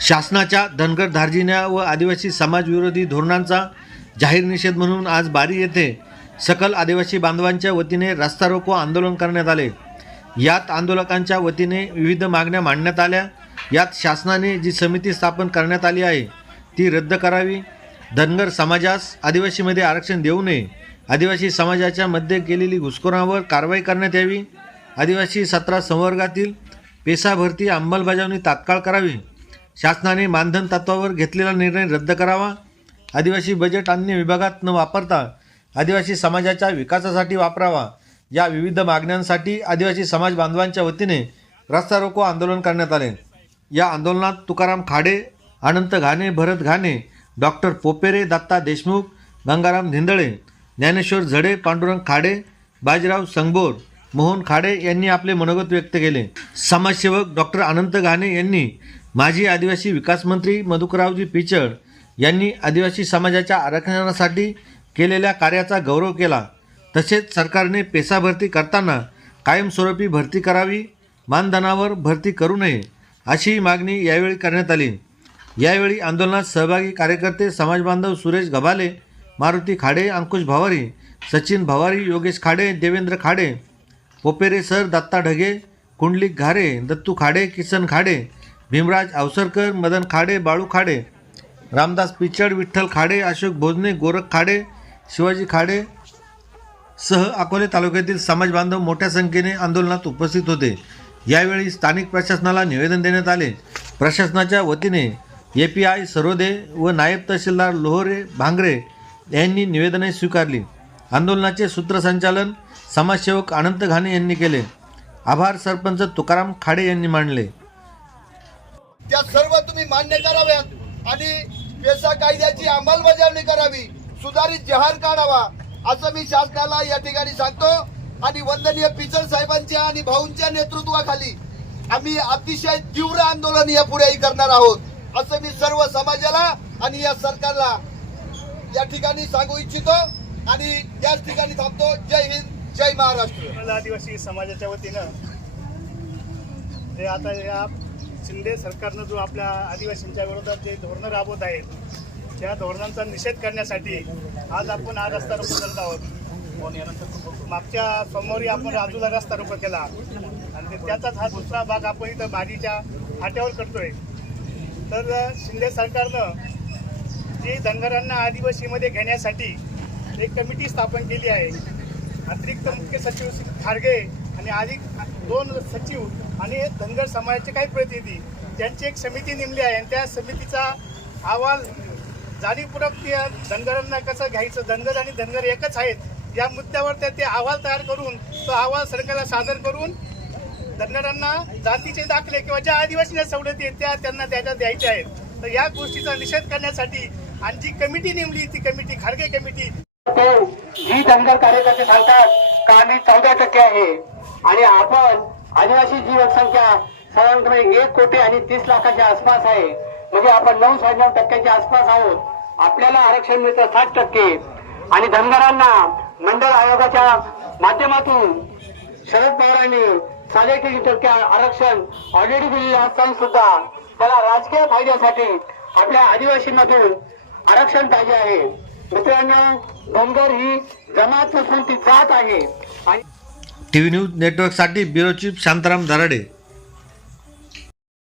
शासनाच्या धनगर धार्जिन्या व आदिवासी समाजविरोधी धोरणांचा जाहीर निषेध म्हणून आज बारी येथे सकल आदिवासी बांधवांच्या वतीने रस्ता रोको आंदोलन करण्यात आले. यात आंदोलकांच्या वतीने विविध मागण्या मांडण्यात आल्या. यात शासनाने जी समिती स्थापन करण्यात आली आहे ती रद्द करावी. धनगर समाजास आदिवासीमध्ये आरक्षण देऊ नये. आदिवासी समाजाच्या मध्ये केलेली घुसखोरांवर कारवाई करण्यात यावी. आदिवासी सतरा संवर्गातील पेसा भरती अंमलबजावणी तात्काळ करावी. शासनाने मानधन तत्वावर घेतलेला निर्णय रद्द करावा. आदिवासी बजेट अन्य विभागात न वापरता आदिवासी समाजाच्या विकासासाठी वापरावा. या विविध मागण्यांसाठी आदिवासी समाज बांधवांच्या वतीने रस्ता रोको आंदोलन करण्यात आले. या आंदोलनात तुकाराम खाडे अनंत घाणे भरत घाणे डॉक्टर पोपेरे दत्ता देशमुख गंगाराम धिंदळे ज्ञानेश्वर झडे पांडुरंग खाडे बाजीराव संगबोर मोहन खाडे यांनी आपले मनोगत व्यक्त केले. समाजसेवक डॉक्टर अनंत घाणे यांनी माजी आदिवासी विकास मंत्री मधुकररावजी पिचड यांनी आदिवासी समाजाच्या आरक्षणासाठी केलेल्या कार्याचा गौरव केला. तसेच सरकारने पेसा भरती करताना कायमस्वरूपी भरती करावी मानधनावर भरती करू नये अशी मागणी यावेळी करण्यात आली. यावेळी आंदोलनात सहभागी कार्यकर्ते समाजबांधव सुरेश गभाले मारुती खाडे अंकुश भावारी सचिन भावारी योगेश खाडे देवेंद्र खाडे पोपेरे सर दत्ता ढगे कुंडलिक घारे दत्तू खाडे किसन खाडे भीमराज अवसरकर मदन खाडे बाळू खाडे रामदास पिचड विठ्ठल खाडे अशोक भोजने गोरख खाडे शिवाजी खाडे सह अकोले तालुक्यातील समाज बांधव मोठ्या संख्येने आंदोलनात उपस्थित होते. यावेळी स्थानिक प्रशासनाला निवेदन देण्यात आले. प्रशासनाच्या वतीने ए पी आय सरोदे व नायब तहसीलदार लोहरे भांगरे यांनी निवेदने स्वीकारली. आंदोलनाचे सूत्रसंचालन समाजसेवक अनंत घाणे यांनी केले. आभार सरपंच तुकाराम खाडे यांनी मांडले. त्या सर्व तुम्ही मान्य कराव्यात. आणि पेसा कायद्याची अंमलबजावणी करावी. सुधारित जहार काढावा असं मी शासनाला या ठिकाणी सांगतो. आणि वंदनीय पिचर साहेबांच्या आणि भाऊंच्या नेतृत्वाखाली आम्ही अतिशय तीव्र आंदोलन या पुढेही करणार आहोत असं मी सर्व समाजाला आणि या सरकारला या ठिकाणी सांगू इच्छितो. आणि याच ठिकाणी थांबतो. जय हिंद जय महाराष्ट्र. मला आदिवासी समाजाच्या वतीनं हे आता या शिंदे सरकारनं जो आपल्या आदिवासींच्या विरोधात जे धोरणं राबवत आहेत त्या धोरणांचा निषेध करण्यासाठी आज आपण हा रस्ता रोको करत आहोत. मागच्या सोमवारी आपण राजूला रस्ता रोको केला. आणि त्याचाच हा दुसरा भाग आपण इथं भाजीच्या फाट्यावर करतोय. तर शिंदे सरकारनं जी धनगरांना आदिवासीमध्ये घेण्यासाठी एक कमिटी स्थापन केली आहे. अतिरिक्त मुख्य सचिव श्री खारगे आणि अधिक दोन सचिव आणि धनगर समाजाचे काही प्रतिनिधी त्यांची एक समिती नेमली आहे. आणि त्या समितीचा अहवाल जाणीवपूर्वक त्या धनगरांना कसं घ्यायचं धनगर आणि धनगर एकच आहेत या मुद्द्यावर त्या ते अहवाल तयार करून तो अहवाल सरकारला सादर करून धनगरांना जातीचे दाखले किंवा ज्या आदिवासींना सवलती आहेत त्या त्यांना त्याच्यात द्यायच्या आहेत. तर या गोष्टीचा निषेध करण्यासाठी आणि जी कमिटी नेमली ती कमिटी खारगे कमिटी. ते जी धनगर कार्यकर्ते सांगतात कामी चौदा टक्के आहे. आणि आपण आदिवासी जीवनसंख्या साधारणपणे एक कोटी आणि तीस लाखाच्या आसपास आहे. म्हणजे आपण नऊ साडेनऊ टक्क्याच्या आसपास आहोत. आपल्याला आरक्षण मिळतं साठ टक्के. आणि धनगरांना मंडळ आयोगाच्या माध्यमातून शरद पवारांनी साडेतीन टक्के आरक्षण ऑलरेडी दिलेले असताना सुद्धा त्याला राजकीय फायद्यासाठी आपल्या आदिवासीमधून आरक्षण पाहिजे आहे. मित्रांनो बंदर ही जमात नसून ती जात आहे. टीव्ही न्यूज नेटवर्कसाठी ब्युरो चीफ शांताराम दराडे.